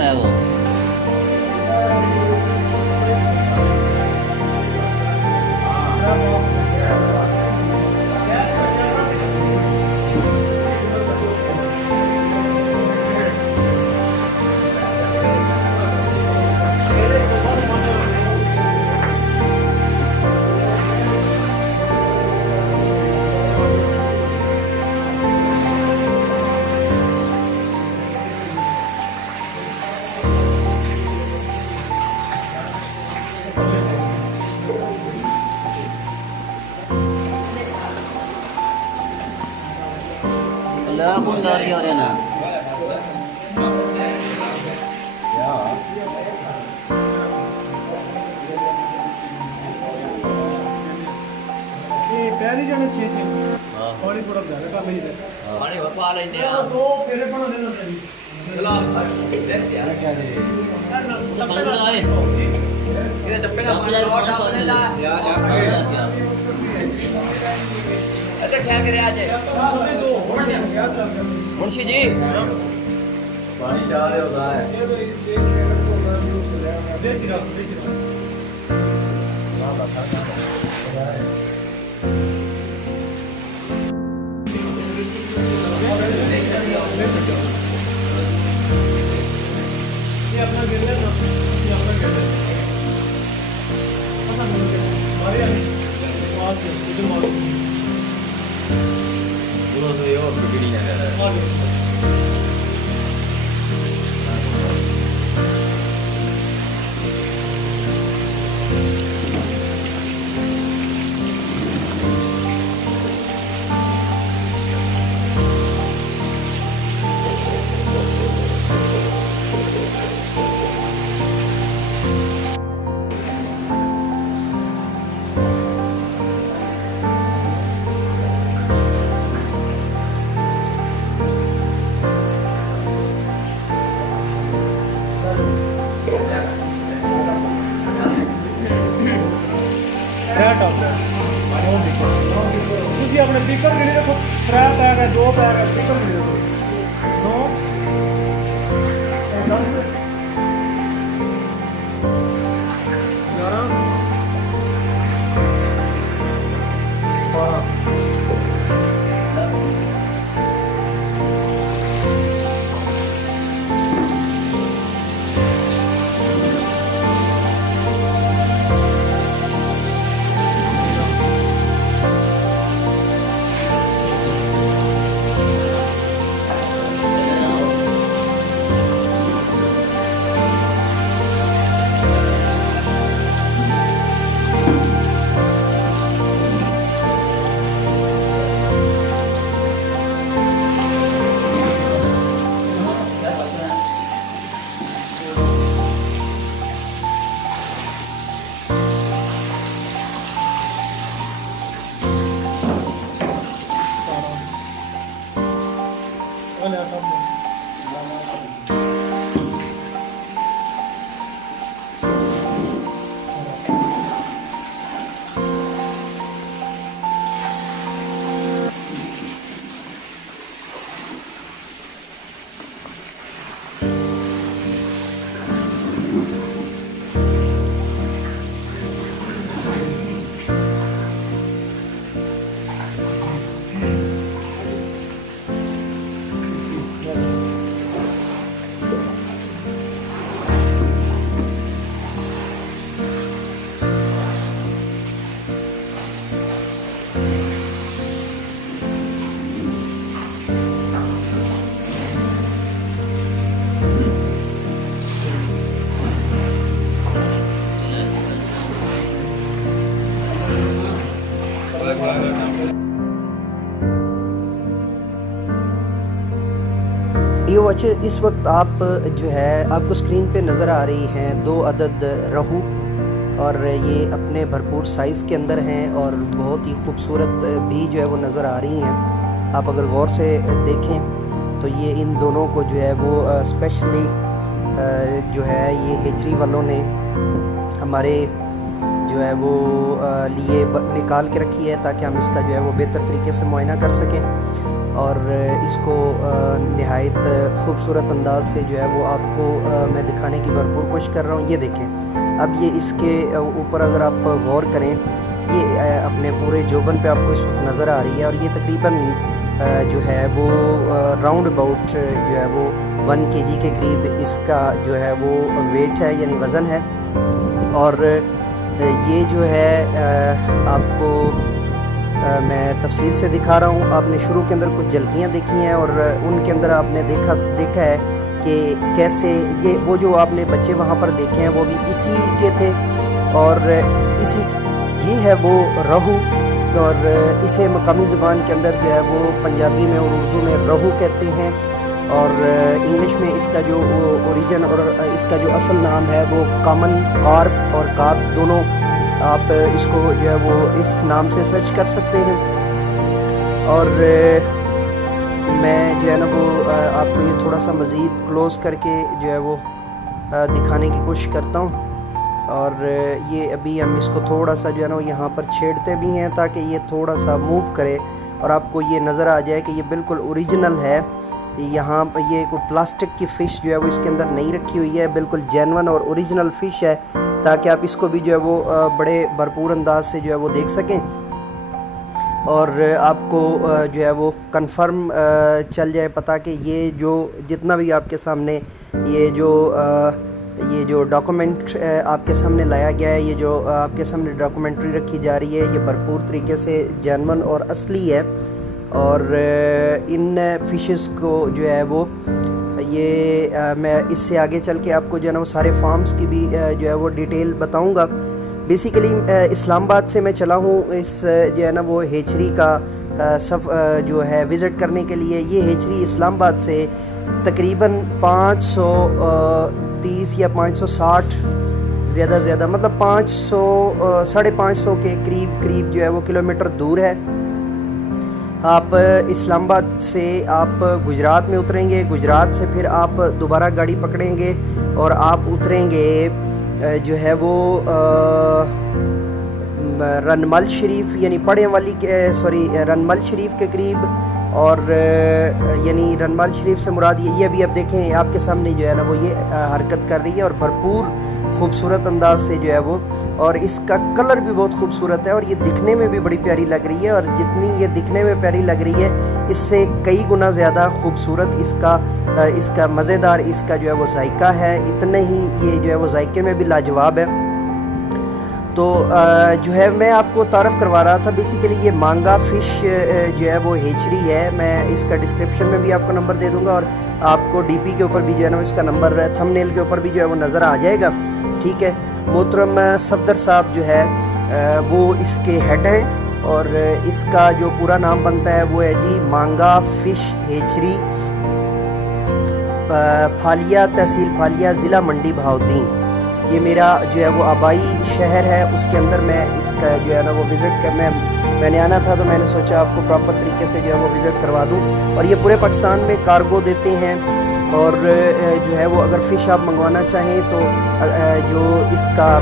होता है वो। Kung dari orang na. ये पैरी जाना चाहिए थोड़ी थोड़ा ज़्यादा का मिल जाए पानी बपा लेंगे यार तो फिर बना देना चाहिए चला देख यार क्या दे तो पकड़ आए ये चप्पे ना मार डाल ला यार अच्छा क्या करे आज मुंशी जी पानी जा रहे होता है ये अपना गिर है ना ये अपना गिर है पता नहीं मारे मार के इधर मारो दोनों से और बिगड़ी ना रहा ਤੁਸੀਂ ਆਪਣੇ ਸਪੀਕਰ ਕਿਹੜੇ ਦੇਖੋ ਤਰਾ ਪੈਰ ਹੈ ਦੋ ਪੈਰ ਹੈ ਸਪੀਕਰ ਕਿਹੜੇ ਦੇਖੋ ਨੋ 两张纸。ये वॉचर इस वक्त आप जो है आपको स्क्रीन पे नज़र आ रही हैं 2 अदद रहू और ये अपने भरपूर साइज़ के अंदर हैं और बहुत ही खूबसूरत भी जो है वो नज़र आ रही हैं। आप अगर गौर से देखें तो ये इन दोनों को जो है वो स्पेशली जो है ये हेचरी वालों ने हमारे जो है वो लिए निकाल के रखी है ताकि हम इसका जो है वो बेहतर तरीके से मुआयना कर सकें। और इसको नहायत ख़ूबसूरत अंदाज से जो है वो आपको मैं दिखाने की भरपूर कोशिश कर रहा हूँ। ये देखें, अब ये इसके ऊपर अगर आप गौर करें, ये अपने पूरे जोबन पे आपको इस वक्त नज़र आ रही है। और ये तकरीबन जो है वो राउंड अबाउट जो है वो 1 kg के करीब इसका जो है वो वेट है, यानी वज़न है। और ये जो है आपको मैं तफसील से दिखा रहा हूँ। आपने शुरू के अंदर कुछ झलकियाँ देखी हैं और उनके अंदर आपने देखा है कि कैसे ये वो जो आपने बच्चे वहाँ पर देखे हैं वो भी इसी के थे। और इसी ये है वो रहू, और इसे मकामी ज़ुबान के अंदर जो है वो पंजाबी में और उर्दू में रहू कहते हैं। और इंग्लिश में इसका जो ओरिजिन और इसका जो असल नाम है वो कॉमन कार्प और कार्प दोनों आप इसको जो है वो इस नाम से सर्च कर सकते हैं। और मैं जो है ना वो आपको ये थोड़ा सा मज़ीद क्लोज़ करके जो है वो दिखाने की कोशिश करता हूँ। और ये अभी हम इसको थोड़ा सा जो है ना यहाँ पर छेड़ते भी हैं ताकि ये थोड़ा सा मूव करे और आपको ये नज़र आ जाए कि ये बिल्कुल ओरिजिनल है। यहाँ पर ये कोई प्लास्टिक की फ़िश जो है वो इसके अंदर नहीं रखी हुई है, बिल्कुल जेन्युइन और ओरिजिनल फ़िश है, ताकि आप इसको भी जो है वो बड़े भरपूर अंदाज से जो है वो देख सकें और आपको जो है वो कंफर्म चल जाए पता कि ये जो जितना भी आपके सामने ये जो डॉक्यूमेंट आपके सामने लाया गया है, ये जो आपके सामने डॉक्यूमेंट्री रखी जा रही है, ये भरपूर तरीके से जेन्युइन और असली है। और इन फ़िशेस को जो है वो ये मैं इससे आगे चल के आपको जो है ना वो सारे फार्म्स की भी जो है वो डिटेल बताऊंगा। बेसिकली इस्लामाबाद से मैं चला हूँ इस जो है ना वो हेचरी का जो है विज़िट करने के लिए। ये हेचरी इस्लामाबाद से तकरीबन 530 या 560 ज़्यादा से ज़्यादा मतलब 500 550 के करीब जो है वो किलोमीटर दूर है। आप इस्लामाबाद से आप गुजरात में उतरेंगे, गुजरात से फिर आप दोबारा गाड़ी पकड़ेंगे और आप उतरेंगे जो है वो रनमल शरीफ यानी पड़े वाली रनमल शरीफ के करीब। और यानी रनमल शरीफ से मुराद ये अभी आप देखें आपके सामने जो है ना वो ये हरकत कर रही है और भरपूर खूबसूरत अंदाज से जो है वो, और इसका कलर भी बहुत खूबसूरत है और ये दिखने में भी बड़ी प्यारी लग रही है। और जितनी ये दिखने में प्यारी लग रही है इससे कई गुना ज़्यादा खूबसूरत इसका मज़ेदार इसका जो है वो जायका है, इतने ही ये जो है वो जायके में भी लाजवाब है। तो जो है मैं आपको तारफ़ करवा रहा था, बेसिकली ये मांगा फ़िश जो है वो हेचरी है। मैं इसका डिस्क्रिप्शन में भी आपको नंबर दे दूंगा और आपको डीपी के ऊपर भी जो है ना इसका नंबर थंबनेल के ऊपर भी जो है वो नज़र आ जाएगा। ठीक है, मोहतरम सफदर साहब जो है वो इसके हेड हैं और इसका जो पूरा नाम बनता है वो है जी मांगा फ़िश हेचरी, फालिया, तहसील फालिया, ज़िला मंडी बहाउद्दीन। ये मेरा जो है वो आबाई शहर है, उसके अंदर मैं इसका जो है ना वो विज़िट कर मैंने आना था तो मैंने सोचा आपको प्रॉपर तरीके से जो है वो विज़िट करवा दूं। और ये पूरे पाकिस्तान में कार्गो देते हैं और जो है वो अगर फ़िश आप मंगवाना चाहें तो जो इसका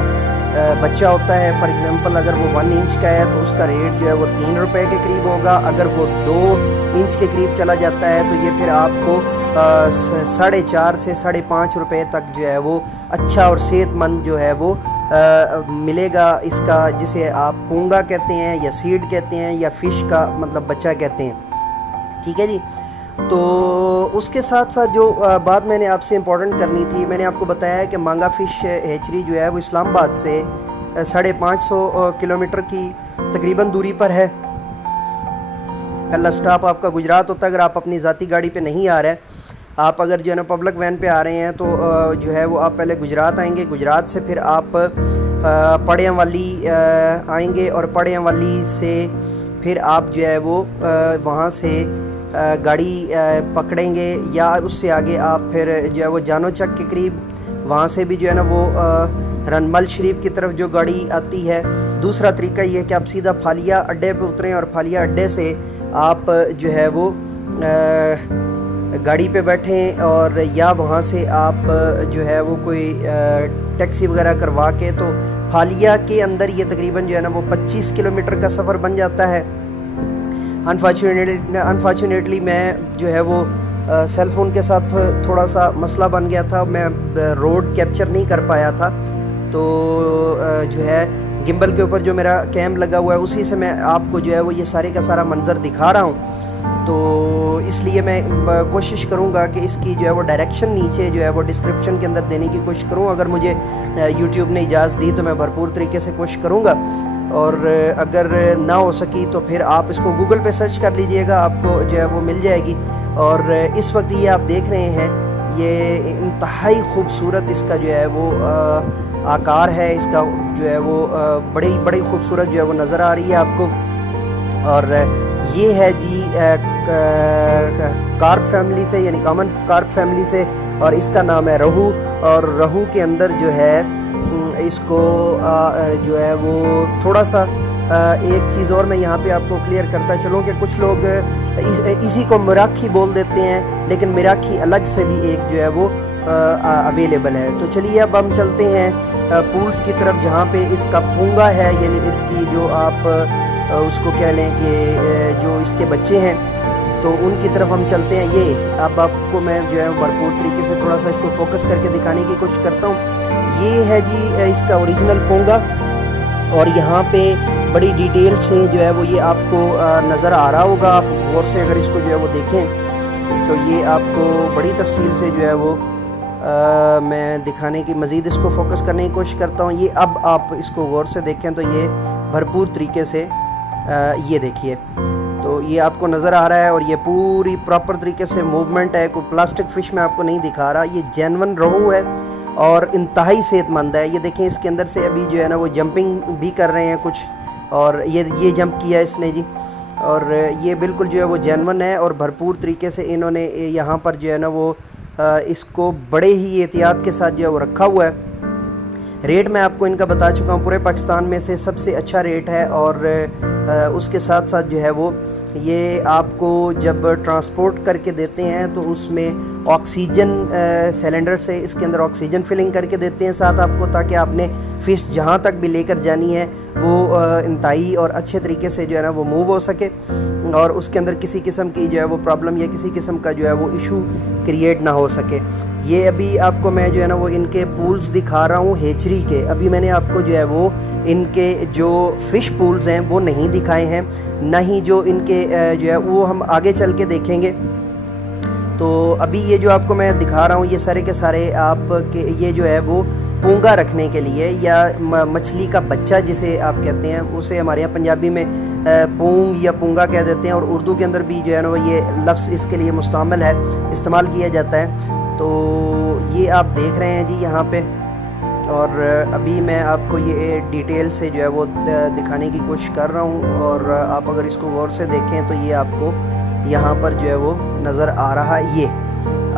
बच्चा होता है फॉर एग्ज़ाम्पल अगर वो 1 इंच का है तो उसका रेट जो है वो 3 रुपये के करीब होगा। अगर वो 2 इंच के करीब चला जाता है तो ये फिर आपको 4.5 से 5.5 रुपये तक जो है वो अच्छा और सेहतमंद जो है वो मिलेगा। इसका जिसे आप पूंगा कहते हैं या सीड कहते हैं या फ़िश का मतलब बच्चा कहते हैं। ठीक है जी, तो उसके साथ साथ जो बात मैंने आपसे इम्पोर्टेंट करनी थी, मैंने आपको बताया है कि मांगा फ़िश हेचरी जो है वो इस्लामाबाद से 550 किलोमीटर की तकरीबन दूरी पर है। पहला स्टॉप आपका गुजरात होता है अगर आप अपनी ज़ाती गाड़ी पे नहीं आ रहे हैं। आप अगर जो है ना पब्लिक वैन पे आ रहे हैं तो जो है वो आप पहले गुजरात आएंगे, गुजरात से फिर आप पड़ियाँ वाली आएंगे और पड़ियाँ वाली से फिर आप जो है वो वहाँ से गाड़ी पकड़ेंगे या उससे आगे आप फिर जो है वो जानो चक के करीब वहाँ से भी जो है ना वो रनमल शरीफ की तरफ जो गाड़ी आती है। दूसरा तरीका ये है कि आप सीधा फालिया अड्डे पे उतरें और फालिया अड्डे से आप जो है वो गाड़ी पे बैठें और या वहाँ से आप जो है वो कोई टैक्सी वगैरह करवा के तो फालिया के अंदर ये तकरीबन जो है ना वो 25 किलोमीटर का सफ़र बन जाता है। अनफॉर्चुनेटली मैं जो है वो सेल फ़ोन के साथ थोड़ा सा मसला बन गया था, मैं रोड कैप्चर नहीं कर पाया था। तो जो है गिम्बल के ऊपर जो मेरा कैम लगा हुआ है उसी से मैं आपको जो है वो ये सारे का सारा मंज़र दिखा रहा हूँ। तो इसलिए मैं कोशिश करूँगा कि इसकी जो है वो डायरेक्शन नीचे जो है वो डिस्क्रिप्शन के अंदर देने की कोशिश करूँ। अगर मुझे यूट्यूब ने इजाज़त दी तो मैं भरपूर तरीके से कोशिश करूँगा, और अगर ना हो सकी तो फिर आप इसको गूगल पे सर्च कर लीजिएगा, आपको जो है वो मिल जाएगी। और इस वक्त ये आप देख रहे हैं, ये इंतहाई खूबसूरत इसका जो है वो आकार है, इसका जो है वो बड़ी खूबसूरत जो है वो नज़र आ रही है आपको। और ये है जी कार्प फैमिली से, यानी कॉमन कार्प फैमिली से, और इसका नाम है रहू। और रहू के अंदर जो है इसको जो है वो थोड़ा सा एक चीज़ और मैं यहाँ पे आपको क्लियर करता चलूँ कि कुछ लोग इसी को मिराखी बोल देते हैं, लेकिन मिराखी अलग से भी एक जो है वो अवेलेबल है। तो चलिए अब हम चलते हैं पूल्स की तरफ, जहाँ पे इसका पूंगा है, यानी इसकी जो आप उसको कह लें कि जो इसके बच्चे हैं, तो उनकी तरफ हम चलते हैं। ये अब आपको मैं जो है भरपूर तरीके से थोड़ा सा इसको फोकस करके दिखाने की कोशिश करता हूँ। ये है जी इसका ओरिजिनल पोंगा, और यहाँ पे बड़ी डिटेल से जो है वो ये आपको नज़र आ रहा होगा। आप गौर से अगर इसको जो है वो देखें तो ये आपको बड़ी तफसील से जो है वो मैं दिखाने की, मज़ीद इसको फोकस करने की कोशिश करता हूँ। ये अब आप इसको गौर से देखें तो ये भरपूर तरीके से ये देखिए, तो ये आपको नज़र आ रहा है, और ये पूरी प्रॉपर तरीके से मूवमेंट है। कोई प्लास्टिक फ़िश मैं आपको नहीं दिखा रहा, ये जेन्युइन रोहू है और इंतहाई सेहतमंद है। ये देखें इसके अंदर से अभी जो है ना वो जंपिंग भी कर रहे हैं कुछ, और ये जंप किया इसने जी, और ये बिल्कुल जो है वो जेन्युइन है। और भरपूर तरीके से इन्होंने यहाँ पर जो है ना वो इसको बड़े ही एहतियात के साथ जो है वो रखा हुआ है। रेट मैं आपको इनका बता चुका हूँ, पूरे पाकिस्तान में से सबसे अच्छा रेट है। और उसके साथ साथ जो है वो ये आपको जब ट्रांसपोर्ट करके देते हैं तो उसमें ऑक्सीजन सिलेंडर से इसके अंदर ऑक्सीजन फिलिंग करके देते हैं साथ आपको, ताकि आपने फ़िश जहाँ तक भी लेकर जानी है वो इंतहाई और अच्छे तरीके से जो है ना वो मूव हो सके, और उसके अंदर किसी किस्म की जो है वो प्रॉब्लम या किसी किस्म का जो है वो इशू क्रिएट ना हो सके। ये अभी आपको मैं जो है ना वो इनके पूल्स दिखा रहा हूँ हेचरी के। अभी मैंने आपको जो है वो इनके जो फ़िश पूल्स हैं वो नहीं दिखाए हैं, ना ही जो इनके जो है वो हम आगे चल के देखेंगे। तो अभी ये जो आपको मैं दिखा रहा हूँ ये सारे के सारे आपके ये जो है वो पूंगा रखने के लिए, या मछली का बच्चा जिसे आप कहते हैं, उसे हमारे यहाँ पंजाबी में पूंग या पूंगा कह देते हैं, और उर्दू के अंदर भी जो है ना वो ये लफ्ज़ इसके लिए मुस्तमल है, इस्तेमाल किया जाता है। तो ये आप देख रहे हैं जी यहाँ पे, और अभी मैं आपको ये डिटेल से जो है वो दिखाने की कोशिश कर रहा हूँ। और आप अगर इसको गौर से देखें तो ये आपको यहाँ पर जो है वो नज़र आ रहा है। ये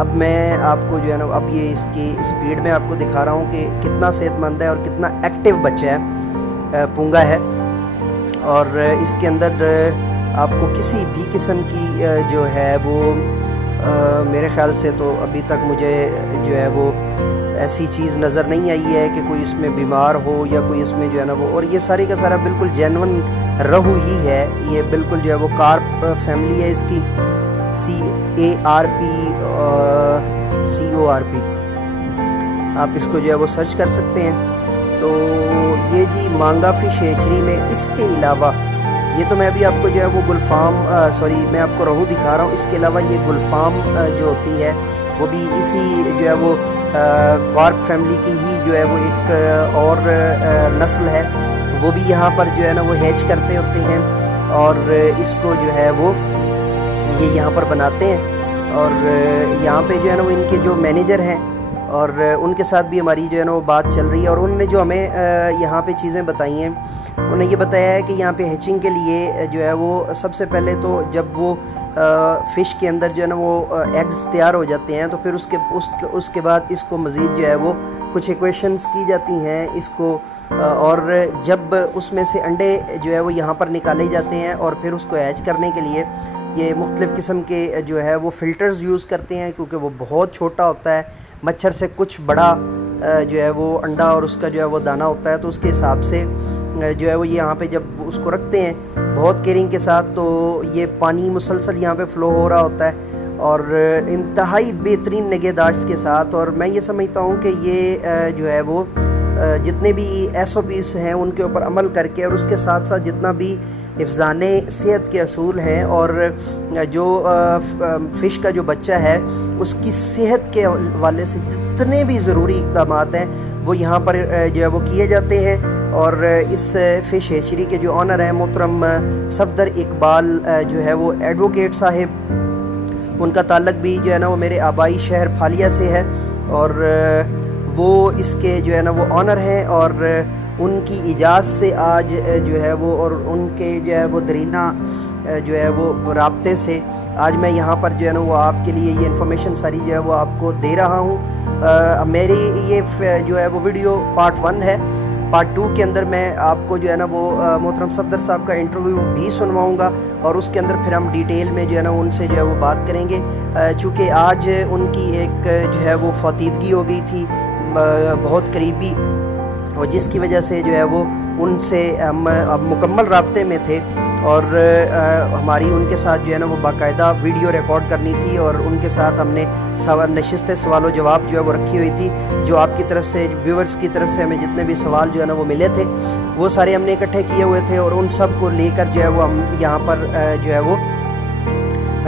अब मैं आपको जो है ना अब ये इसकी स्पीड में आपको दिखा रहा हूँ कि कितना सेहतमंद है और कितना एक्टिव बच्चा है, पूंगा है। और इसके अंदर आपको किसी भी किस्म की जो है वो मेरे ख़्याल से तो अभी तक मुझे जो है वो ऐसी चीज़ नज़र नहीं आई है कि कोई इसमें बीमार हो या कोई इसमें जो है ना वो, और ये सारी का सारा बिल्कुल जेन्युइन रहू ही है। ये बिल्कुल जो है वो कार्प फैमिली है इसकी, CORP आप इसको जो है वो सर्च कर सकते हैं। तो ये जी मांगा फ़िश हेचरी में, इसके अलावा ये तो मैं अभी आपको जो है वो गुलफाम मैं आपको रहू दिखा रहा हूँ। इसके अलावा ये गुलफाम जो होती है वो भी इसी जो है वो कार्प फैमिली की ही जो है वो एक और नस्ल है, वो भी यहाँ पर जो है ना वो हैच करते होते हैं, और इसको जो है वो ये यहाँ पर बनाते हैं। और यहाँ पे जो है ना वो इनके जो मैनेजर हैं और उनके साथ भी हमारी जो है ना वो बात चल रही है, और उन्होंने जो हमें यहाँ पे चीज़ें बताई हैं, उन्होंने ये बताया है कि यहाँ पे हैचिंग के लिए जो है वो सबसे पहले तो जब वो फ़िश के अंदर जो है ना वो एग्स तैयार हो जाते हैं, तो फिर उसके बाद इसको मज़ीद जो है वो कुछ इक्वेशंस की जाती हैं इसको, और जब उसमें से अंडे जो है वो यहाँ पर निकाले जाते हैं, और फिर उसको हैच करने के लिए ये मुख्तलिफ़ किस्म के जो है वो फ़िल्टर्स यूज़ करते हैं, क्योंकि वो बहुत छोटा होता है, मच्छर से कुछ बड़ा जो है वो अंडा और उसका जो है वो दाना होता है, तो उसके हिसाब से जो है वो यहाँ पे जब उसको रखते हैं बहुत केयरिंग के साथ, तो ये पानी मुसलसल यहाँ पे फ़्लो हो रहा होता है और इंतहाई बेहतरीन निगहदाश्त के साथ। और मैं ये समझता हूँ कि ये जो है वो जितने भी SOPs हैं उनके ऊपर अमल करके और उसके साथ साथ जितना भी हिफ़्ज़ाने सेहत के असूल हैं और जो फ़िश का जो बच्चा है उसकी सेहत के हवाले से जितने भी ज़रूरी इक़दाम हैं वो यहाँ पर जो है वो किए जाते हैं। और इस फ़िश हेचरी के जो ऑनर हैं मोहतरम सफदर इकबाल जो है वो एडवोकेट साहिब, उनका ताल्लुक़ भी जो है ना वो मेरे आबाई शहर फालिया से है और वो इसके जो है ना वो ऑनर हैं। और उनकी इजाज़त से आज जो है वो और उनके जो है वो दरीना जो है वो राब्ते से आज मैं यहाँ पर जो है ना वो आपके लिए ये इन्फॉर्मेशन सारी जो है वो आपको दे रहा हूँ। मेरी ये जो है वो वीडियो पार्ट 1 है। पार्ट 2 के अंदर मैं आपको जो है ना वो मोहतरम सफदर साहब का इंटरव्यू भी सुनवाऊँगा और उसके अंदर फिर हम डिटेल में जो है ना उनसे जो है वो बात करेंगे। चूँकि आज उनकी एक जो है वो फौतीदगी हो गई थी बहुत करीबी, और जिसकी वजह से जो है वो उनसे हम अब मुकम्मल राब्ते में थे और हमारी उनके साथ जो है ना वो बाकायदा वीडियो रिकॉर्ड करनी थी और उनके साथ हमने नशिस्त सवाल जवाब जो है वो रखी हुई थी। जो आपकी तरफ से व्यूवर्स की तरफ से हमें जितने भी सवाल जो है ना वो मिले थे वो सारे हमने इकट्ठे किए हुए थे और उन सब को लेकर जो है वो हम यहाँ पर जो है वो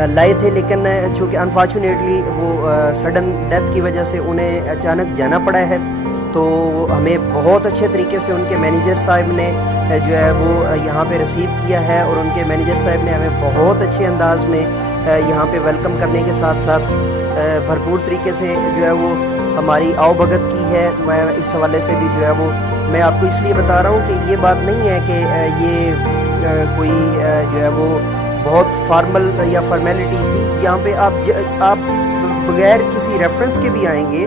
लाए थे। लेकिन चूँकि अनफॉर्चुनेटली वो सडन डेथ की वजह से उन्हें अचानक जाना पड़ा है, तो हमें बहुत अच्छे तरीके से उनके मैनेजर साहब ने जो है वो यहाँ पे रिसीव किया है और उनके मैनेजर साहब ने हमें बहुत अच्छे अंदाज में यहाँ पे वेलकम करने के साथ साथ भरपूर तरीके से जो है वो हमारी आवभगत की है। मैं इस हवाले से भी जो है वो मैं आपको इसलिए बता रहा हूँ कि ये बात नहीं है कि ये कोई जो है वो बहुत फार्मल या फॉर्मेलिटी थी। यहाँ पे आप बगैर किसी रेफरेंस के भी आएंगे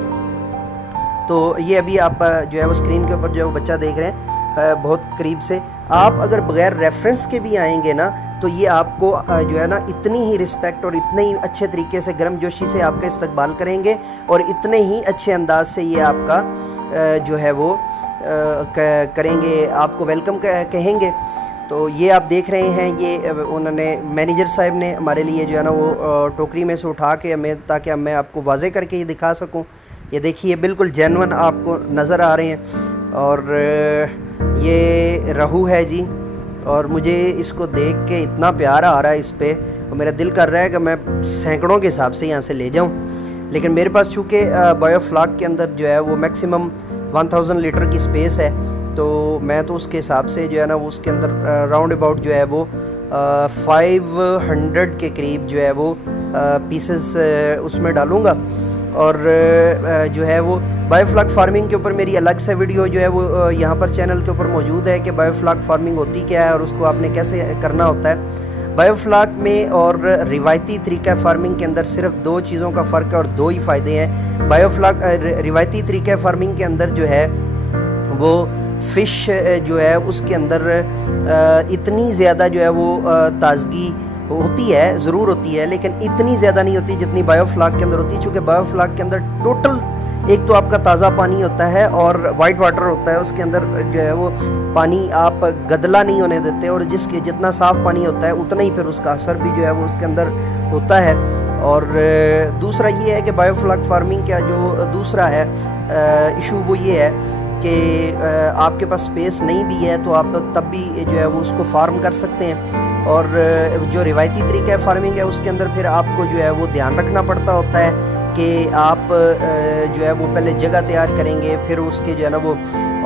तो ये अभी आप जो है वो स्क्रीन के ऊपर जो है वो बच्चा देख रहे हैं बहुत करीब से, आप अगर बगैर रेफरेंस के भी आएंगे ना तो ये आपको जो है ना इतनी ही रिस्पेक्ट और इतने ही अच्छे तरीके से गर्मजोशी से आपका इस्तकबाल करेंगे और इतने ही अच्छे अंदाज से ये आपका जो है वो करेंगे, आपको वेलकम कहेंगे। तो ये आप देख रहे हैं ये उन्होंने मैनेजर साहब ने हमारे लिए जो है ना वो टोकरी में से उठा के हमें, ताकि मैं आपको वाज़े करके ये दिखा सकूं। ये देखिए बिल्कुल जेन्युइन आपको नज़र आ रहे हैं और ये रहू है जी, और मुझे इसको देख के इतना प्यार आ रहा है इस पर, और मेरा दिल कर रहा है कि मैं सैकड़ों के हिसाब से यहाँ से ले जाऊँ। लेकिन मेरे पास चूँकि बायोफ्लाक के अंदर जो है वो मैक्सिमम 1000 लीटर की स्पेस है, तो मैं तो उसके हिसाब से जो है ना वो उसके अंदर राउंड अबाउट जो है वो 500 के करीब जो है वो पीसेस उसमें डालूँगा। और जो है वो बायोफ्लाक फार्मिंग के ऊपर मेरी अलग से वीडियो जो है वो यहाँ पर चैनल के ऊपर मौजूद है कि बायोफ्लाक फार्मिंग होती क्या है और उसको आपने कैसे करना होता है। बायोफ्लाक में और रिवायती तरीक़ा फार्मिंग के अंदर सिर्फ 2 चीज़ों का फ़र्क है और 2 ही फ़ायदे हैं। बायोफ्लाक रिवायती तरीक़ा फार्मिंग के अंदर जो है वो फ़िश जो है उसके अंदर इतनी ज़्यादा जो है वो ताज़गी होती है, ज़रूर होती है, लेकिन इतनी ज़्यादा नहीं होती जितनी बायोफ्लाक के अंदर होती है। चूँकि बायोफ्लाक के अंदर टोटल एक तो आपका ताज़ा पानी होता है और वाइट वाटर होता है, उसके अंदर जो है वो पानी आप गदला नहीं होने देते और जिसके जितना साफ़ पानी होता है उतना ही फिर उसका असर भी जो है वो उसके अंदर होता है। और दूसरा ये है कि बायोफ्लाक फार्मिंग का जो दूसरा है इशू वो ये है कि आपके पास स्पेस नहीं भी है तो आप तब भी जो है वो उसको फार्म कर सकते हैं। और जो रिवायती तरीका है फार्मिंग है उसके अंदर फिर आपको जो है वो ध्यान रखना पड़ता होता है कि आप जो है वो पहले जगह तैयार करेंगे फिर उसके जो है ना वो।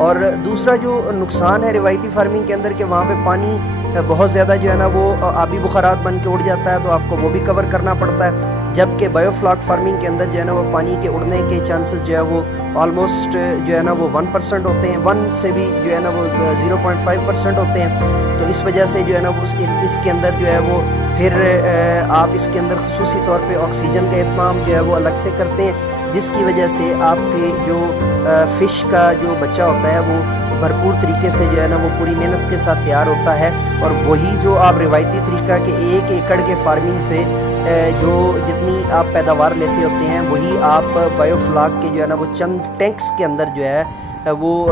और दूसरा जो नुकसान है रिवायती फार्मिंग के अंदर कि वहाँ पे पानी बहुत ज़्यादा जो है ना वो आबी बुखारात बन के उड़ जाता है, तो आपको वो भी कवर करना पड़ता है। जबकि बायोफ्लाक फार्मिंग के अंदर जो है ना वो पानी के उड़ने के चांसेस जो है वो ऑलमोस्ट जो है ना वो 1% होते हैं, 1 से भी जो है ना वो 0.5% होते हैं। तो इस वजह से जो है ना वो इसके अंदर जो है वो फिर आप इसके अंदर खुसूसी तौर पे ऑक्सीजन का इत्माम जो है वो अलग से करते हैं, जिसकी वजह से आपके जो फ़िश का जो बच्चा होता है वो भरपूर तरीके से जो है ना वो पूरी मेहनत के साथ तैयार होता है। और वही जो आप रिवायती तरीका के 1 एकड़ के फार्मिंग से जो जितनी आप पैदावार लेते होते हैं वही आप बायोफ्लाक के जो है ना वो चंद टैंक्स के अंदर जो है वो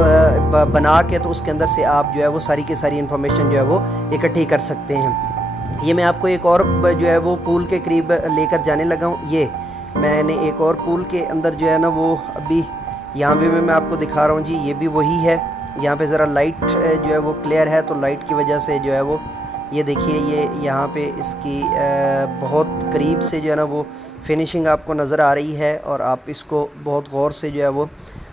बना के तो उसके अंदर से आप जो है वो सारी की सारी इन्फॉर्मेशन जो है वो इकट्ठी कर सकते हैं। ये मैं आपको एक और जो है वो पूल के करीब लेकर जाने लगा हूँ। ये मैंने एक और पूल के अंदर जो है ना वो अभी यहाँ भी मैं आपको दिखा रहा हूँ जी। ये भी वही है। यहाँ पे ज़रा लाइट जो है वो क्लियर है, तो लाइट की वजह से जो है वो ये देखिए ये यहाँ पे इसकी बहुत करीब से जो है ना वो फिनिशिंग आपको नज़र आ रही है, और आप इसको बहुत गौर से जो है वो,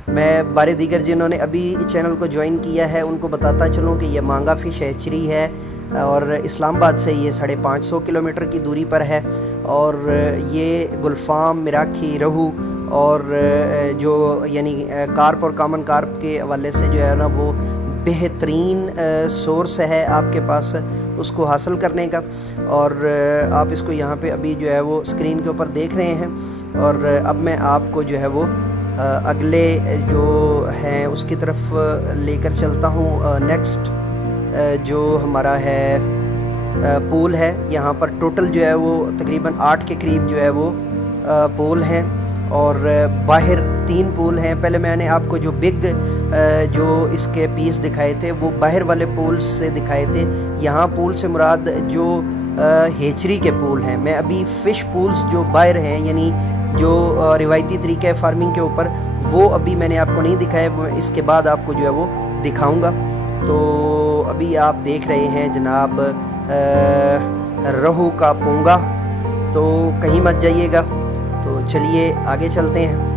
मैं बारे दीगर जिन्होंने अभी चैनल को ज्वाइन किया है उनको बताता चलूँ कि ये मांगा फ़िश हैचरी है और इस्लामाबाद से ये 550 किलोमीटर की दूरी पर है। और ये गुलफाम, मिराखी, रहू और जो यानी कार्प और कॉमन कार्प के हवाले से जो है ना वो बेहतरीन सोर्स है आपके पास उसको हासिल करने का। और आप इसको यहाँ पे अभी जो है वो स्क्रीन के ऊपर देख रहे हैं। और अब मैं आपको जो है वो अगले जो हैं उसकी तरफ लेकर चलता हूँ। नेक्स्ट जो हमारा है पूल है, यहाँ पर टोटल जो है वो तकरीबन 8 के करीब जो है वो पूल हैं, और बाहर 3 पूल हैं। पहले मैंने आपको जो बिग जो इसके पीस दिखाए थे वो बाहर वाले पूल से दिखाए थे। यहाँ पूल से मुराद जो हेचरी के पूल हैं। मैं अभी फ़िश पूल्स जो बाहर हैं यानी जो रिवायती तरीके फार्मिंग के ऊपर, वो अभी मैंने आपको नहीं दिखाया, वो इसके बाद आपको जो है वो दिखाऊंगा। तो अभी आप देख रहे हैं जनाब रहू का पोंगा, तो कहीं मत जाइएगा। तो चलिए आगे चलते हैं।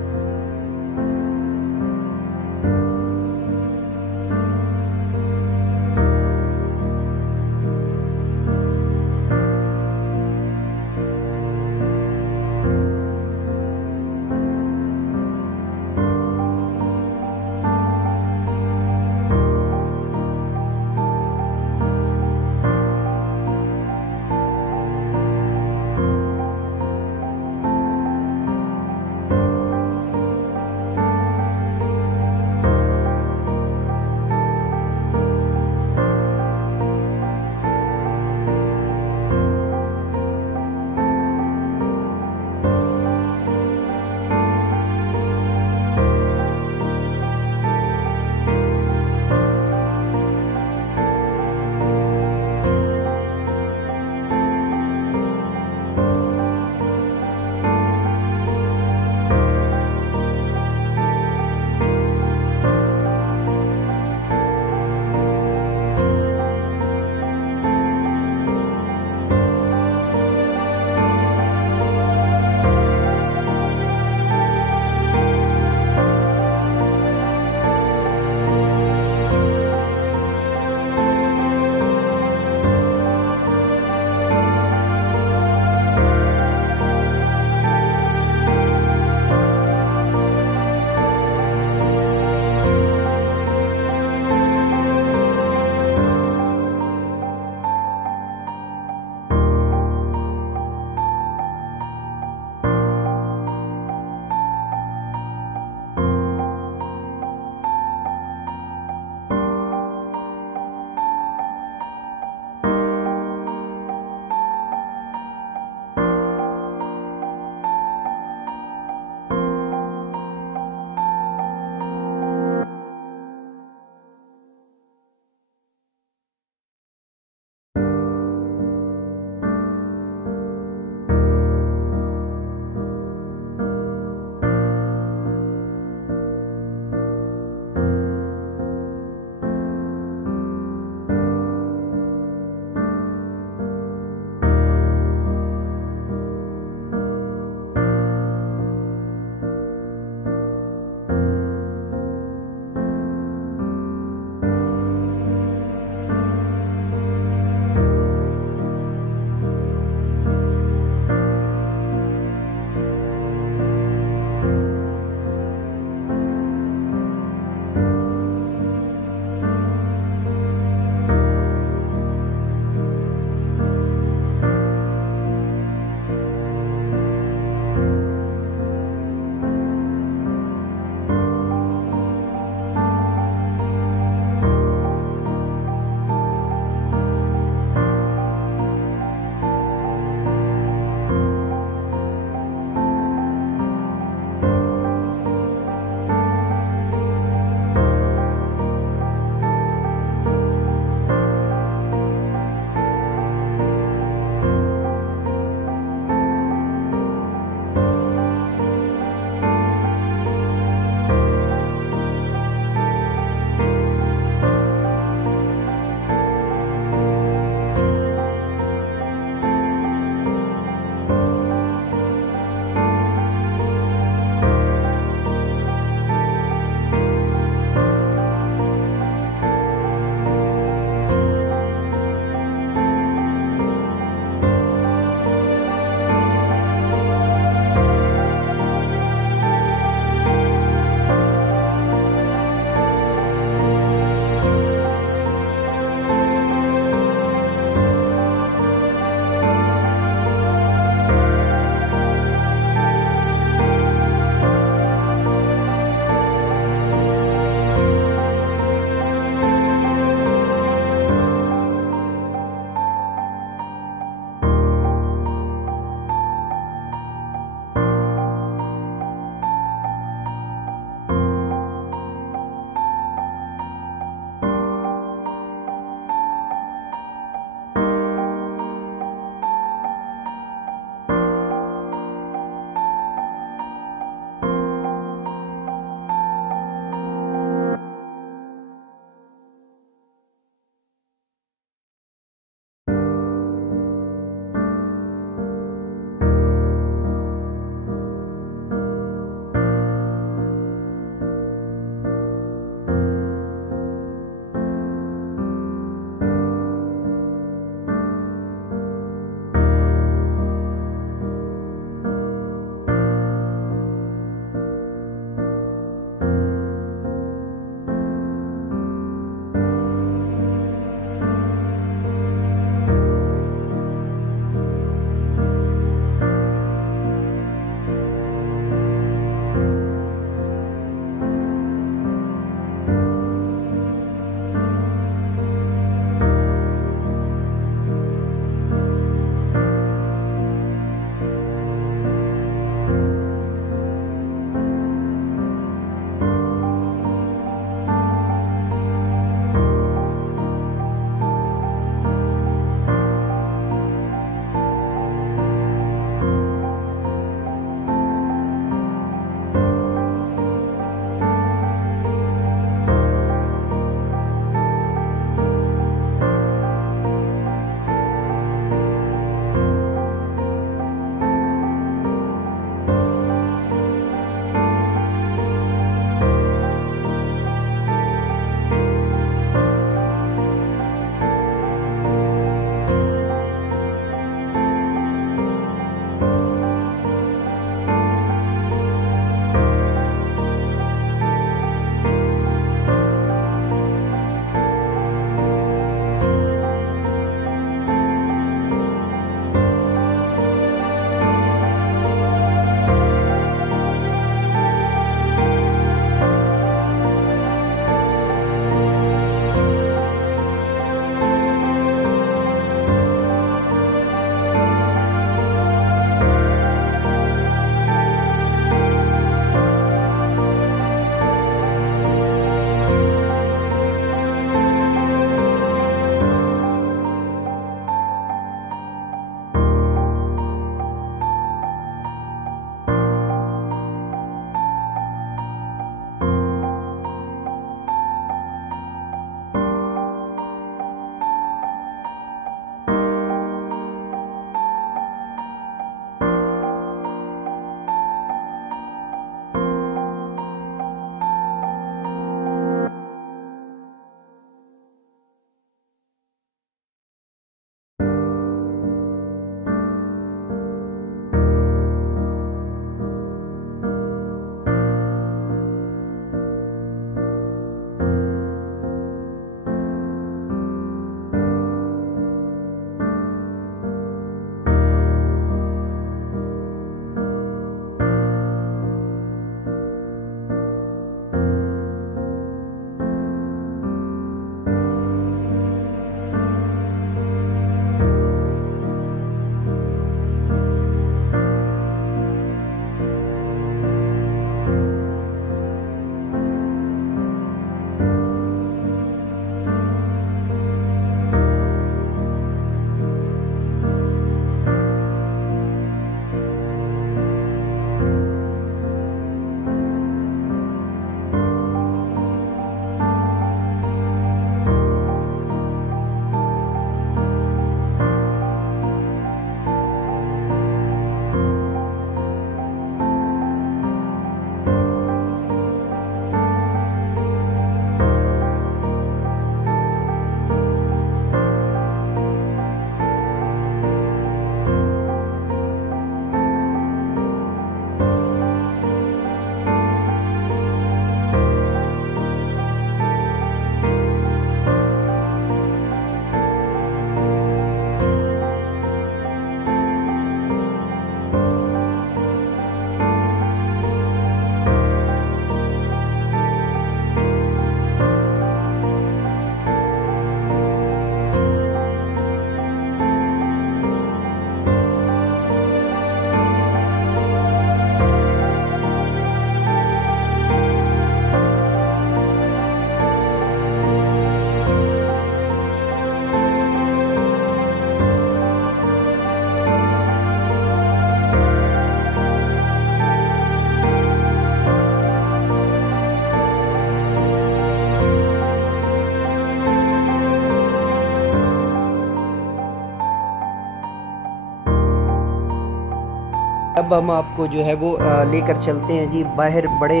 अब हम आपको जो है वो लेकर चलते हैं जी बाहर बड़े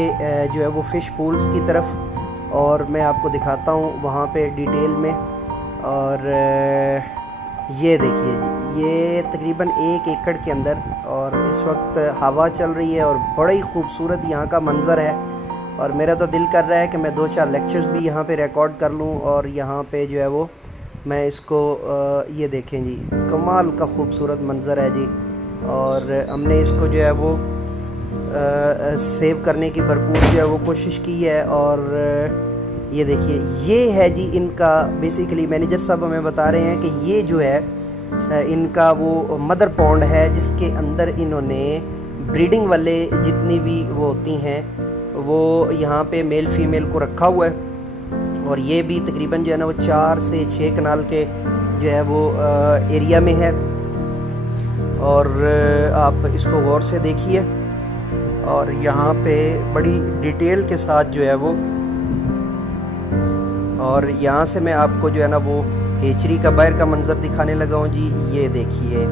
जो है वो फ़िश पूल्स की तरफ, और मैं आपको दिखाता हूँ वहाँ पे डिटेल में। और ये देखिए जी, ये तकरीबन 1 एकड़ के अंदर, और इस वक्त हवा चल रही है और बड़ा ही खूबसूरत यहाँ का मंज़र है। और मेरा तो दिल कर रहा है कि मैं 2-4 लेक्चर्स भी यहाँ पे रिकॉर्ड कर लूँ, और यहाँ पे जो है वो मैं इसको ये देखें जी, कमाल का खूबसूरत मंज़र है जी। और हमने इसको जो है वो सेव करने की भरपूर जो है वो कोशिश की है। और ये देखिए, ये है जी इनका बेसिकली मैनेजर साहब हमें बता रहे हैं कि ये जो है इनका वो मदर पॉन्ड है, जिसके अंदर इन्होंने ब्रीडिंग वाले जितनी भी वो होती हैं वो यहाँ पे मेल फीमेल को रखा हुआ है। और ये भी तकरीबन जो है ना वो 4 से 6 कनाल के जो है वो एरिया में है। और आप इसको गौर से देखिए, और यहाँ पे बड़ी डिटेल के साथ जो है वो, और यहाँ से मैं आपको जो है ना वो हेचरी का बाहर का मंज़र दिखाने लगा हूँ जी। ये देखिए,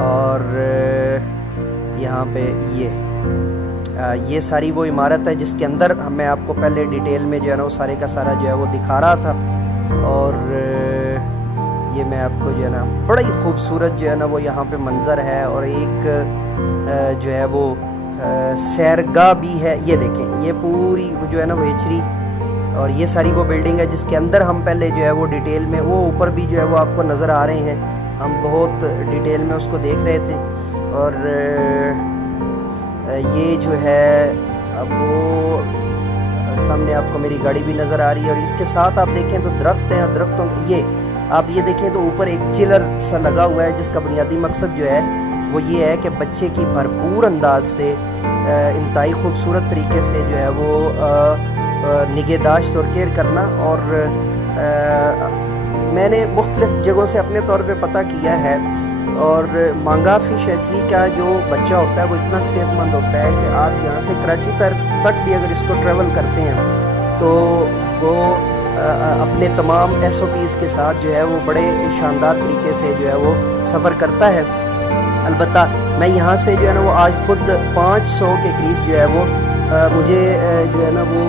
और यहाँ पे ये सारी वो इमारत है जिसके अंदर मैं आपको पहले डिटेल में जो है ना वो सारे का सारा जो है वो दिखा रहा था। और ये मैं आपको जो है ना बड़ा ही खूबसूरत जो है ना वो यहाँ पे मंज़र है, और एक जो है वो सैरगाह भी है। ये देखें, ये पूरी जो है ना वो हेचरी, और ये सारी वो बिल्डिंग है जिसके अंदर हम पहले जो है वो डिटेल में, वो ऊपर भी जो है वो आपको नज़र आ रहे हैं, हम बहुत डिटेल में उसको देख रहे थे। और ये जो है अब वो सामने आपको मेरी गाड़ी भी नज़र आ रही है, और इसके साथ आप देखें तो दरख्त हैं, दरख्तों के ये आप ये देखें तो ऊपर एक चिलर सा लगा हुआ है, जिसका बुनियादी मकसद जो है वो ये है कि बच्चे की भरपूर अंदाज से इंतहाई खूबसूरत तरीके से जो है वो निगहदाश्त और केयर करना। और मैंने मुख्तलिफ़ जगहों से अपने तौर पे पता किया है, और मांगा फ़िश हैचरी का जो बच्चा होता है वो इतना सेहतमंद होता है कि आप यहाँ से कराची तक भी अगर इसको ट्रैवल करते हैं तो वो अपने तमाम SOPs के साथ जो है वो बड़े शानदार तरीके से जो है वो सफ़र करता है। अलबत्ता मैं यहाँ से जो है ना वो आज ख़ुद 500 के करीब जो है वो मुझे जो है ना वो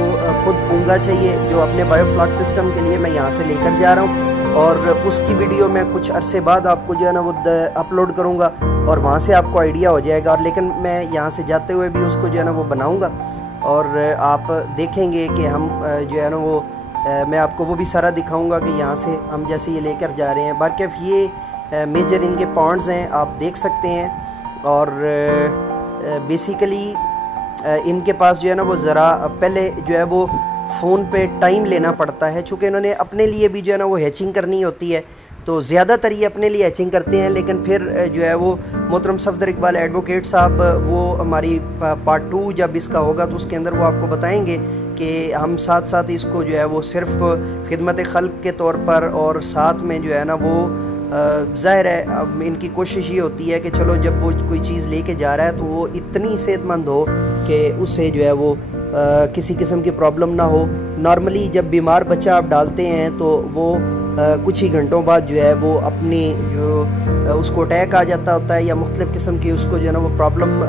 ख़ुद पूंगा चाहिए, जो अपने बायोफ्लॉक सिस्टम के लिए मैं यहाँ से लेकर जा रहा हूँ। और उसकी वीडियो मैं कुछ अरसे बाद आपको जो है ना वो अपलोड करूँगा, और वहाँ से आपको आइडिया हो जाएगा। और लेकिन मैं यहाँ से जाते हुए भी उसको जो है ना वो बनाऊँगा, और आप देखेंगे कि हम जो है ना वो मैं आपको वो भी सारा दिखाऊँगा कि यहाँ से हम जैसे ये लेकर जा रहे हैं। बाकी ये मेजर इनके पॉइंट्स हैं, आप देख सकते हैं। और बेसिकली इनके पास जो है ना वो ज़रा पहले जो है वो फ़ोन पे टाइम लेना पड़ता है, चूँकि इन्होंने अपने लिए भी जो है ना वो हैचिंग करनी होती है, तो ज़्यादातर ये अपने लिए हैचिंग करते हैं। लेकिन फिर जो है वो मोहतरम सफदर इकबाल एडवोकेट साहब वो हमारी पार्ट 2 जब इसका होगा तो उसके अंदर वो आपको बताएंगे कि हम साथ साथ इसको जो है वो सिर्फ़ खिदमत खल्क के तौर पर, और साथ में जो है ना वो ज़ाहिर है अब इनकी कोशिश ये होती है कि चलो जब वो कोई चीज़ लेके जा रहा है तो वो इतनी सेहतमंद हो कि उसे जो है वो किसी किस्म की प्रॉब्लम ना हो। नॉर्मली जब बीमार बच्चा आप डालते हैं तो वो कुछ ही घंटों बाद जो है वो अपनी जो उसको अटैक आ जाता होता है, या मुख्तलिफ़ किस्म की उसको जो है ना वो प्रॉब्लम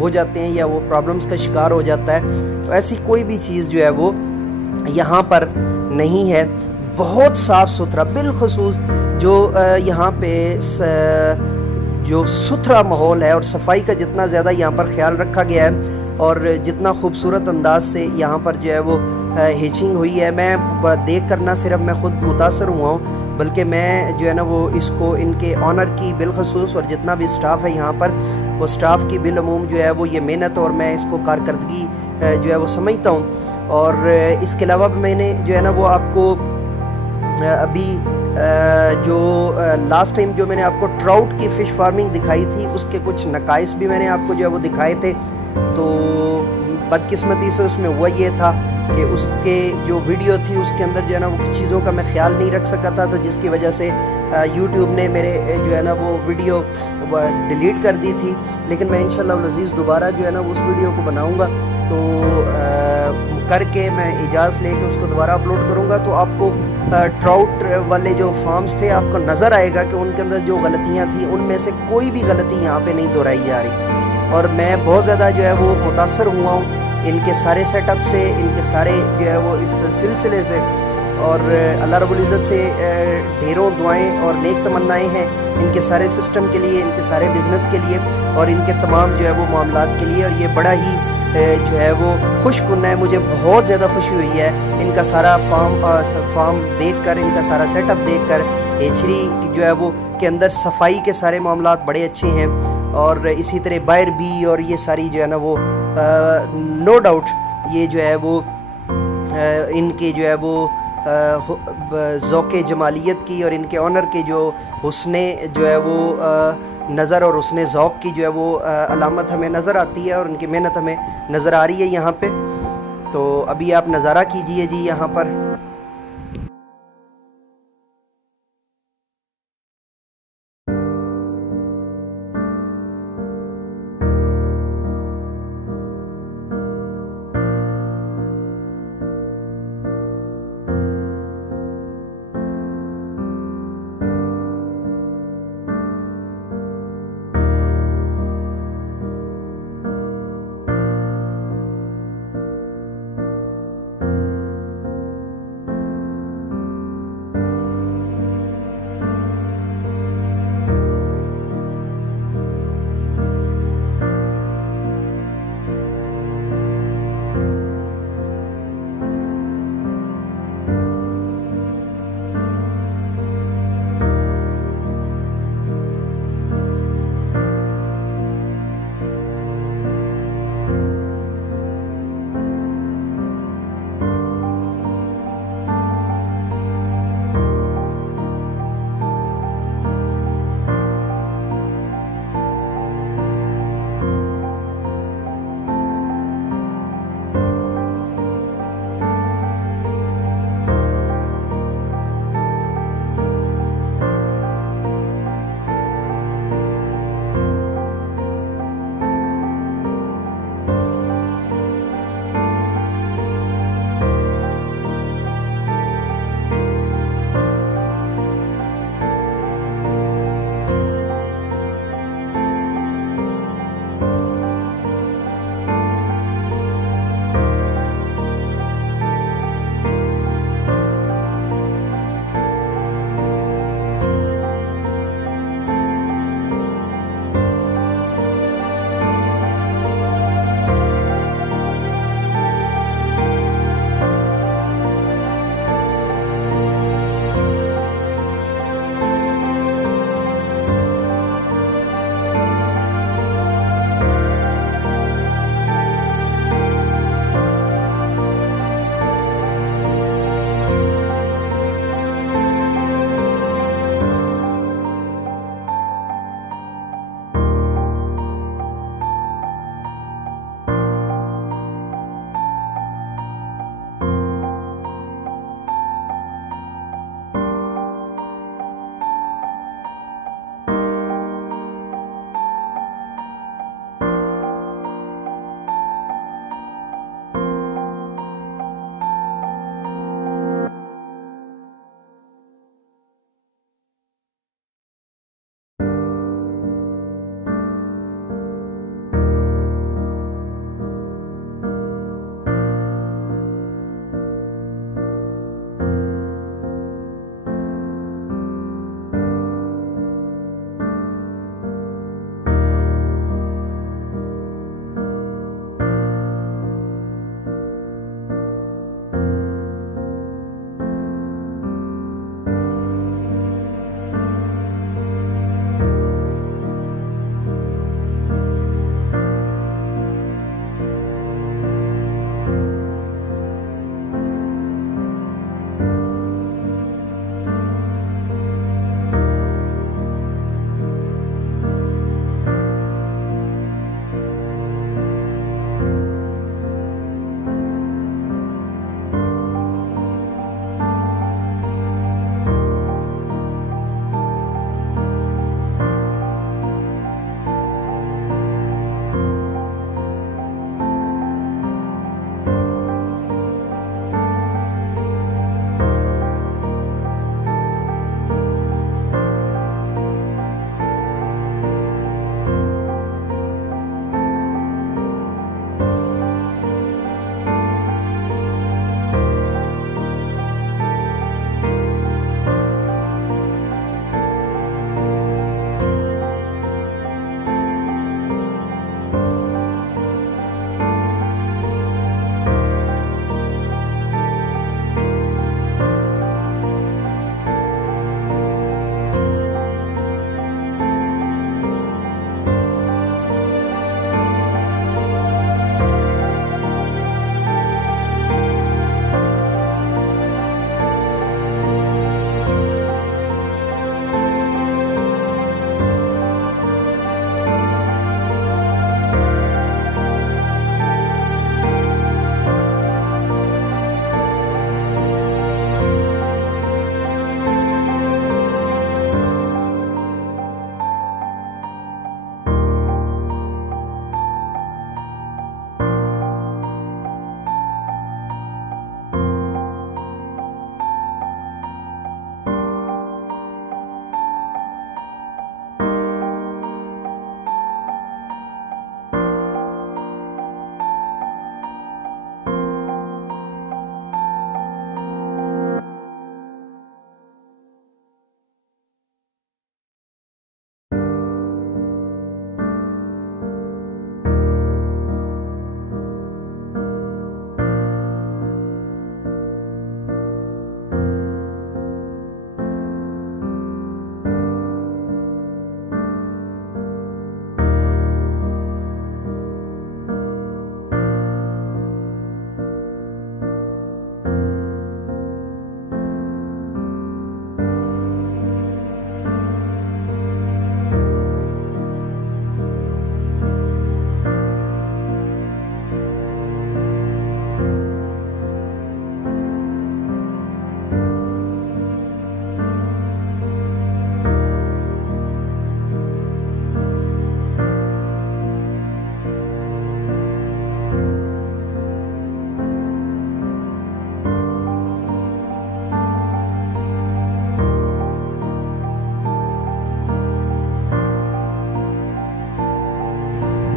हो जाते हैं, या वो प्रॉब्लम्स का शिकार हो जाता है। तो ऐसी कोई भी चीज़ जो है वो यहाँ पर नहीं है। बहुत साफ़ सुथरा, बिलखसूस जो यहाँ पे जो सुथरा माहौल है, और सफाई का जितना ज़्यादा यहाँ पर ख्याल रखा गया है, और जितना खूबसूरत अंदाज से यहाँ पर जो है वो हेचिंग हुई है, मैं देख कर ना सिर्फ मैं ख़ुद मुतासर हुआ हूँ, बल्कि मैं जो है ना वो इसको इनके ऑनर की बिलखसूस और जितना भी स्टाफ है यहाँ पर, वो स्टाफ की बिलअमूम जो है वो ये मेहनत और मैं इसको कारकर्दगी जो है वो समझता हूँ। और इसके अलावा मैंने जो है ना वो आपको अभी जो लास्ट टाइम जो मैंने आपको ट्राउट की फ़िश फार्मिंग दिखाई थी, उसके कुछ नकाइस भी मैंने आपको जो है वो दिखाए थे। तो बदकिस्मती से उसमें हुआ ये था कि उसके जो वीडियो थी उसके अंदर जो है ना वो कुछ चीज़ों का मैं ख्याल नहीं रख सका था, तो जिसकी वजह से यूट्यूब ने मेरे जो है ना वो वीडियो डिलीट कर दी थी। लेकिन मैं इंशाअल्लाह अज़ीज़ दोबारा जो है ना उस वीडियो को बनाऊँगा, तो करके मैं इजाज़त लेके उसको दोबारा अपलोड करूँगा। तो आपको ट्राउट वाले जो फार्म्स थे आपको नज़र आएगा कि उनके अंदर जो गलतियाँ थी उनमें से कोई भी गलती यहाँ पे नहीं दोहराई जा रही। और मैं बहुत ज़्यादा जो है वो मुतासर हुआ हूँ इनके सारे सेटअप से, इनके सारे जो है वो इस सिलसिले से। और अल्लाह रब्बुल इज़्ज़त से ढेरों दुआएं और नेक तमन्नाएं हैं इनके सारे सिस्टम के लिए, इनके सारे बिज़नेस के लिए और इनके तमाम जो है वो मामलात के लिए। और ये बड़ा ही जो है वो खुशकुन है, मुझे बहुत ज़्यादा खुशी हुई है इनका सारा फार्म देख कर, इनका सारा सेटअप देख कर। हेचरी जो है वो के अंदर सफाई के सारे मामलात बड़े अच्छे हैं और इसी तरह बाहर भी, और ये सारी जो है ना वो नो डाउट ये जो है वो इनके जो है वो ज़ौक़े जमालियत की और इनके ऑनर के जो हुस्ने जो है वो नज़र और उसने ज़ौक़ की जो है वो अलामत हमें नज़र आती है और उनकी मेहनत हमें नज़र आ रही है यहाँ पे। तो अभी आप नज़ारा कीजिए जी यहाँ पर।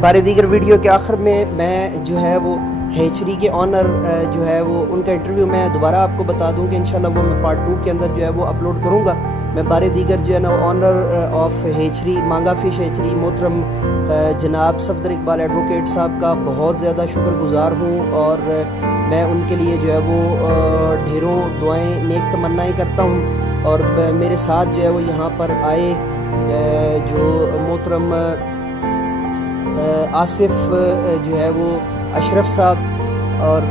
बारे दीगर वीडियो के आखिर में मैं जो है वो हेचरी के ऑनर जो है वो उनका इंटरव्यू मैं दोबारा आपको बता दूं कि इंशाल्लाह वो मैं पार्ट 2 के अंदर जो है वो अपलोड करूंगा। मैं बारे दीगर जो है ना ऑनर ऑफ हेचरी मांगा फ़िश हेचरी मोहतरम जनाब सफदर इकबाल एडवोकेट साहब का बहुत ज़्यादा शुक्रगुज़ार हूँ और मैं उनके लिए जो है वो ढेरों दुआएं नेक तमन्नाएं करता हूँ। और मेरे साथ जो है वो यहाँ पर आए जो मोहतरम आसिफ जो है वो अशरफ साहब और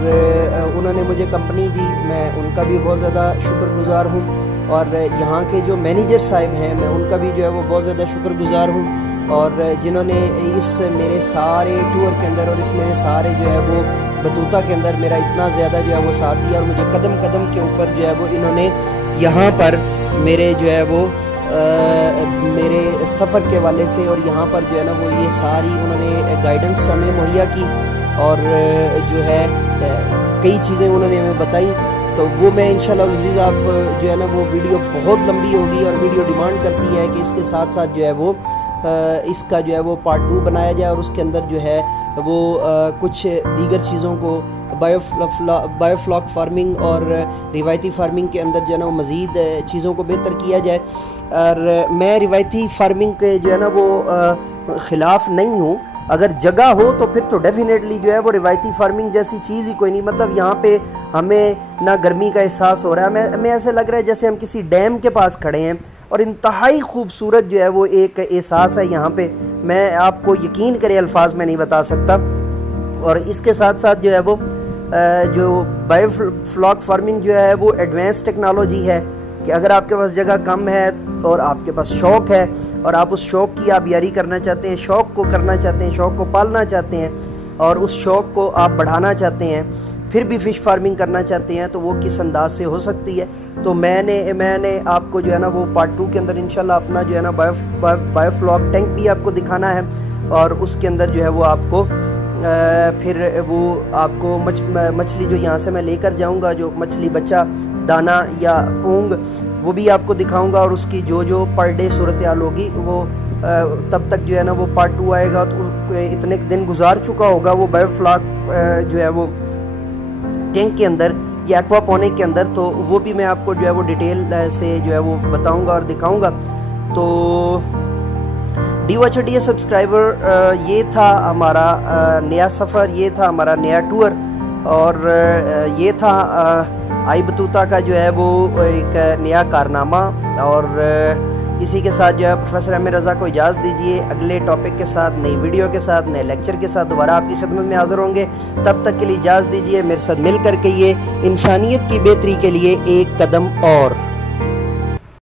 उन्होंने मुझे कंपनी दी, मैं उनका भी बहुत ज़्यादा शुक्रगुज़ार हूँ। और यहाँ के जो मैनेजर साहब हैं मैं उनका भी जो है वो बहुत ज़्यादा शुक्रगुज़ार हूँ और जिन्होंने इस मेरे सारे टूर के अंदर और इस मेरे सारे जो है वो बतूता के अंदर मेरा इतना ज़्यादा जो है वो साथ दिया और मुझे कदम कदम के ऊपर जो है वो इन्होंने यहाँ पर मेरे जो है वो मेरे सफ़र के वाले से और यहाँ पर जो है ना वो ये सारी उन्होंने गाइडेंस हमें मुहैया की और जो है कई चीज़ें उन्होंने हमें बताई। तो वो मैं इंशाल्लाह अज़ीज़ आप जो है ना वो वीडियो बहुत लंबी होगी और वीडियो डिमांड करती है कि इसके साथ साथ जो है वो इसका जो है वो पार्ट 2 बनाया जाए और उसके अंदर जो है वो कुछ दीगर चीज़ों को बायोफ्लॉक फार्मिंग और रिवायती फार्मिंग के अंदर जो है ना वो मज़ीद चीज़ों को बेहतर किया जाए। और मैं रिवायती फार्मिंग के जो है ना वो ख़िलाफ़ नहीं हूँ, अगर जगह हो तो फिर तो डेफिनेटली जो है वो रिवायती फार्मिंग जैसी चीज़ ही कोई नहीं। मतलब यहाँ पे हमें ना गर्मी का एहसास हो रहा है, हमें ऐसे लग रहा है जैसे हम किसी डैम के पास खड़े हैं और इंतहाई खूबसूरत जो है वो एक एहसास है यहाँ पे, मैं आपको यकीन करें अल्फाज में नहीं बता सकता। और इसके साथ साथ जो है वो जो बायोफ्लॉक फार्मिंग जो है वो एडवांस टेक्नोलॉजी है कि अगर आपके पास जगह कम है और आपके पास शौक़ है और आप उस शौक़ की आबियारी करना चाहते हैं, शौक़ को करना चाहते हैं, शौक़ को पालना चाहते हैं और उस शौक़ को आप बढ़ाना चाहते हैं, फिर भी फ़िश फार्मिंग करना चाहते हैं तो वो किस अंदाज से हो सकती है। तो मैंने आपको जो है ना वो पार्ट 2 के अंदर इंशाल्लाह अपना जो है ना बायोफ्लॉक टैंक भी आपको दिखाना है और उसके अंदर जो है वो आपको फिर वो आपको मछली जो यहाँ से मैं लेकर जाऊँगा, जो मछली बच्चा दाना या पूंग, वो भी आपको दिखाऊंगा और उसकी जो पर डे सूरत हाल होगी वो तब तक जो है ना वो पार्ट 2 आएगा तो इतने दिन गुजार चुका होगा वो बायोफ्लॉक जो है वो टैंक के अंदर या एक्वापोनिक के अंदर, तो वो भी मैं आपको जो है वो डिटेल से जो है वो बताऊंगा और दिखाऊंगा। तो DYHDS सब्सक्राइबर ये था हमारा नया सफ़र, ये था हमारा नया टूर और ये था आई बतूता का जो है वो एक नया कारनामा। और इसी के साथ जो है प्रोफेसर अमीर रज़ा को इजाज़त दीजिए, अगले टॉपिक के साथ, नई वीडियो के साथ, नए लेक्चर के साथ दोबारा आपकी खिदमत में हाज़िर होंगे। तब तक के लिए इजाज़त दीजिए, मेरे साथ मिल कर के ये इंसानियत की बेहतरी के लिए एक कदम और।